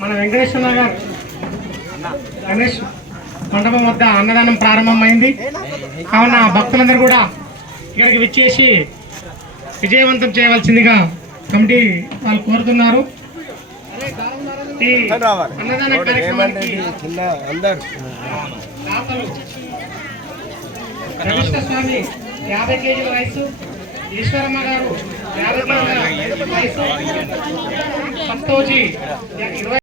మన వెంకటేశ్వర గారు. గణేష్ మండపం వద్ద అన్నదానం ప్రారంభమైంది. కావున భక్తులందరూ కూడా ఇక్కడికి విచ్చేసి విజయవంతం చేయవలసిందిగా కమిటీ వాళ్ళు కోరుతున్నారు. ఈ అన్నదాన కార్యక్రమానికి స్వామి యాభై కేజీల రైసు ఈశ్వరమ్మ గారు యాభై కేజీల రైసు. సంతోషి ఇరవై